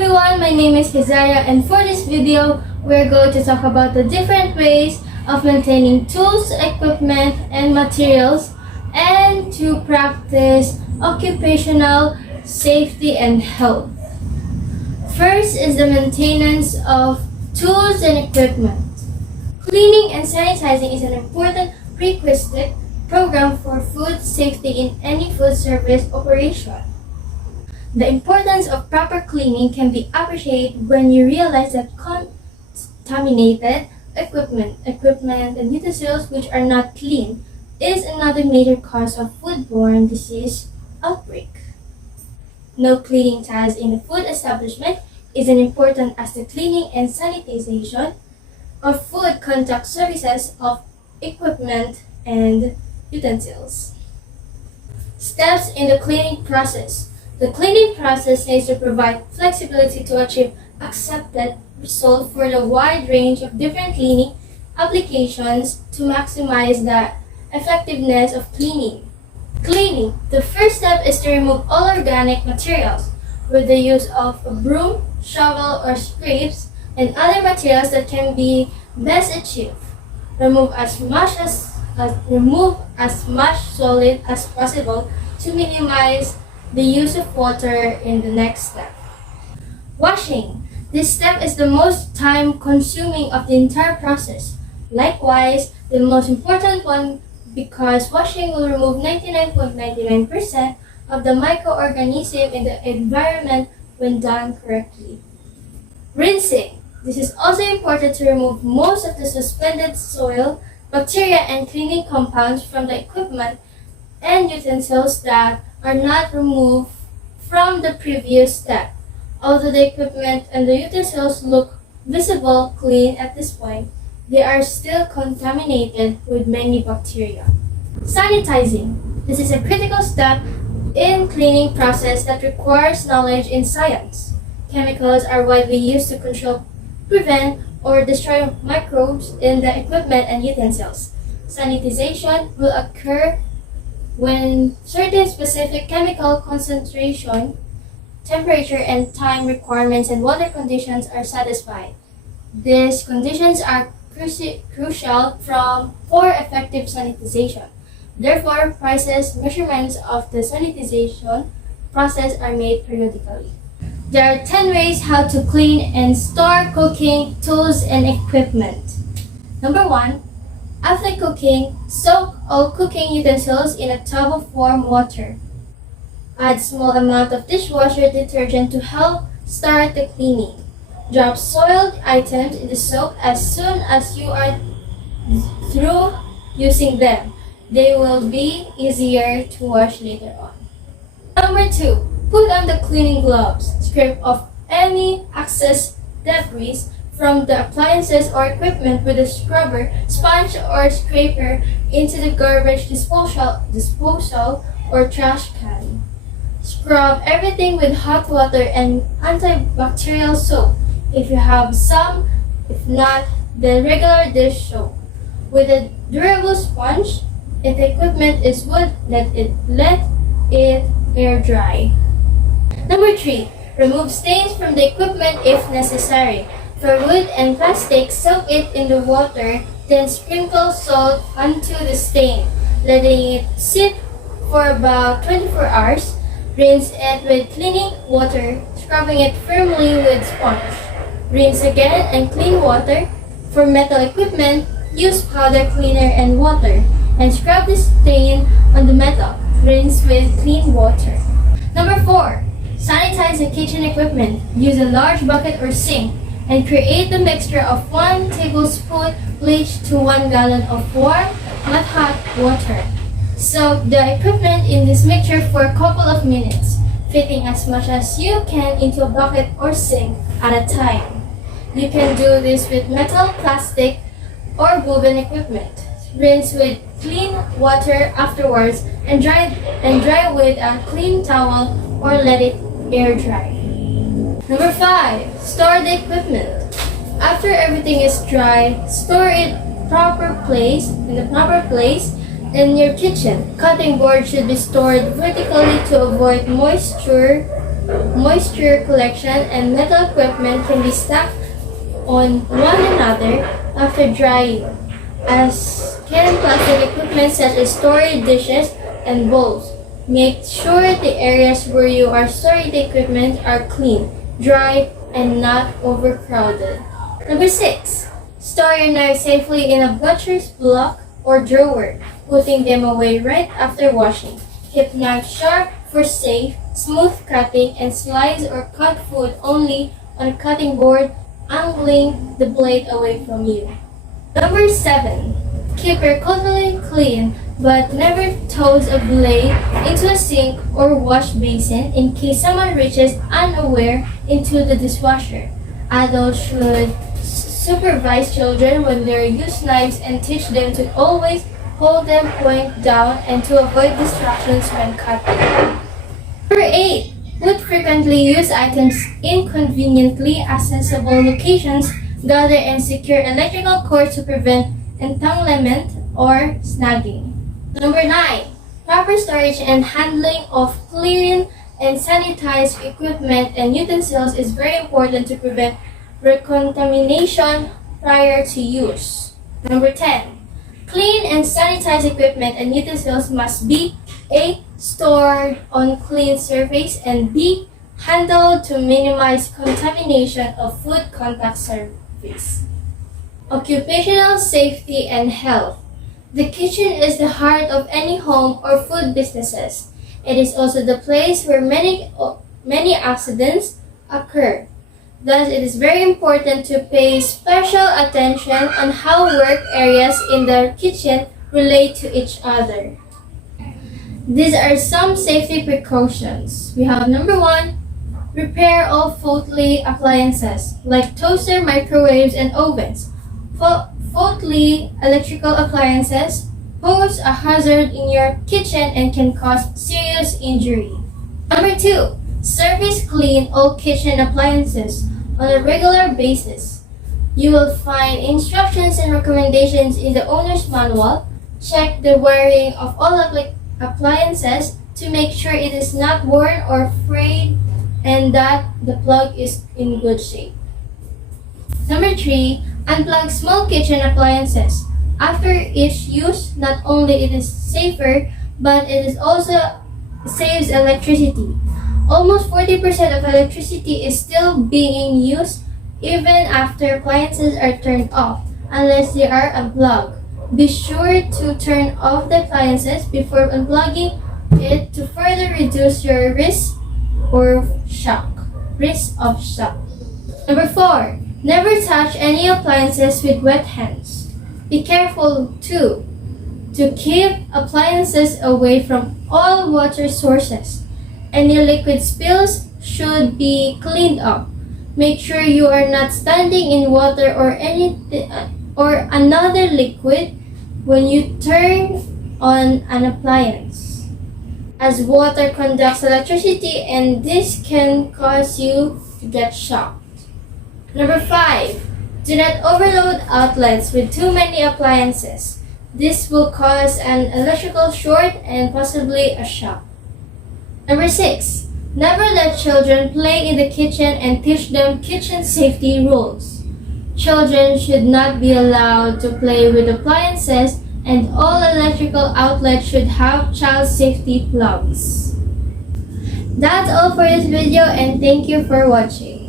everyone, my name is Hizaya, and for this video, we're going to talk about the different ways of maintaining tools, equipment, and materials, and to practice occupational safety and health. First is the maintenance of tools and equipment. Cleaning and sanitizing is an important prerequisite program for food safety in any food service operation. The importance of proper cleaning can be appreciated when you realize that contaminated equipment and utensils which are not clean is another major cause of foodborne disease outbreak. No cleaning tasks in the food establishment is as important as the cleaning and sanitization of food contact surfaces of equipment and utensils. Steps in the cleaning process. The cleaning process needs to provide flexibility to achieve accepted results for the wide range of different cleaning applications to maximize the effectiveness of cleaning. Cleaning. The first step is to remove all organic materials with the use of a broom, shovel, or scrapes and other materials that can be best achieved. Remove as much solid as possible to minimize the use of water in the next step. Washing. This step is the most time-consuming of the entire process. Likewise, the most important one because washing will remove 99.99% of the microorganisms in the environment when done correctly. Rinsing. This is also important to remove most of the suspended soil, bacteria, and cleaning compounds from the equipment and utensils that are not removed from the previous step. Although the equipment and the utensils look visible clean at this point, they are still contaminated with many bacteria. Sanitizing. This is a critical step in cleaning process that requires knowledge in science. Chemicals are widely used to control, prevent, or destroy microbes in the equipment and utensils. Sanitization will occur when certain specific chemical concentration, temperature, and time requirements and water conditions are satisfied. These conditions are crucial for effective sanitization. Therefore, measurements of the sanitization process are made periodically. There are 10 ways how to clean and store cooking tools and equipment. Number 1. After cooking, soak all cooking utensils in a tub of warm water. Add small amount of dishwasher detergent to help start the cleaning. Drop soiled items in the soap as soon as you are through using them. They will be easier to wash later on. Number 2. Put on the cleaning gloves. Scrape off any excess debris from the appliances or equipment with a scrubber, sponge, or scraper into the garbage disposal or trash can. Scrub everything with hot water and antibacterial soap if you have some, if not, the regular dish soap. With a durable sponge, if the equipment is wood, let it air dry. Number 3. Remove stains from the equipment if necessary. For wood and plastic, soak it in the water, then sprinkle salt onto the stain, letting it sit for about 24 hours. Rinse it with cleaning water, scrubbing it firmly with sponge. Rinse again and clean water. For metal equipment, use powder cleaner and water, and scrub the stain on the metal. Rinse with clean water. Number 4. Sanitize the kitchen equipment. Use a large bucket or sink and create the mixture of 1 tablespoon bleach to 1 gallon of warm, not hot water. Soak the equipment in this mixture for a couple of minutes, fitting as much as you can into a bucket or sink at a time. You can do this with metal, plastic, or woven equipment. Rinse with clean water afterwards and dry with a clean towel or let it air dry. Number 5. Store the equipment. After everything is dry, store it in the proper place in your kitchen. Cutting board should be stored vertically to avoid moisture moisture collection, and metal equipment can be stacked on one another after drying, as can plastic equipment such as storage dishes and bowls. Make sure the areas where you are storing the equipment are clean, dry, and not overcrowded. Number 6. Store your knives safely in a butcher's block or drawer, putting them away right after washing. Keep knives sharp for safe, smooth cutting, and slice or cut food only on a cutting board, angling the blade away from you. Number 7. Keep your cutlery clean, but never toss a blade into a sink or wash basin in case someone reaches unaware into the dishwasher. Adults should supervise children when they use knives and teach them to always hold them point down and to avoid distractions when cutting. Number 8. Put frequently used items in conveniently accessible locations. Gather and secure electrical cords to prevent entanglement or snagging. Number 9. Proper storage and handling of clean and sanitized equipment and utensils is very important to prevent recontamination prior to use. Number 10. Clean and sanitized equipment and utensils must be A. Stored on clean surface and B. Handled to minimize contamination of food contact surface. Occupational safety and health. The kitchen is the heart of any home or food businesses. It is also the place where many accidents occur. Thus, it is very important to pay special attention on how work areas in the kitchen relate to each other. These are some safety precautions. We have number 1, repair all faulty appliances like toaster, microwaves, and ovens. Faulty electrical appliances pose a hazard in your kitchen and can cause serious injury. Number 2, service clean all kitchen appliances on a regular basis. You will find instructions and recommendations in the owner's manual. Check the wiring of all appliances to make sure it is not worn or frayed and that the plug is in good shape. Number 3, unplug small kitchen appliances. After each use, not only it is safer, but it is also saves electricity. Almost 40% of electricity is still being used even after appliances are turned off, unless they are unplugged. Be sure to turn off the appliances before unplugging it to further reduce your risk of shock. Number 4. Never touch any appliances with wet hands. Be careful too to keep appliances away from all water sources. Any liquid spills should be cleaned up. Make sure you are not standing in water or another liquid when you turn on an appliance, as water conducts electricity and this can cause you to get shocked. Number 5. Do not overload outlets with too many appliances. This will cause an electrical short and possibly a shock. Number 6. Never let children play in the kitchen and teach them kitchen safety rules. Children should not be allowed to play with appliances, and all electrical outlets should have child safety plugs. That's all for this video, and thank you for watching.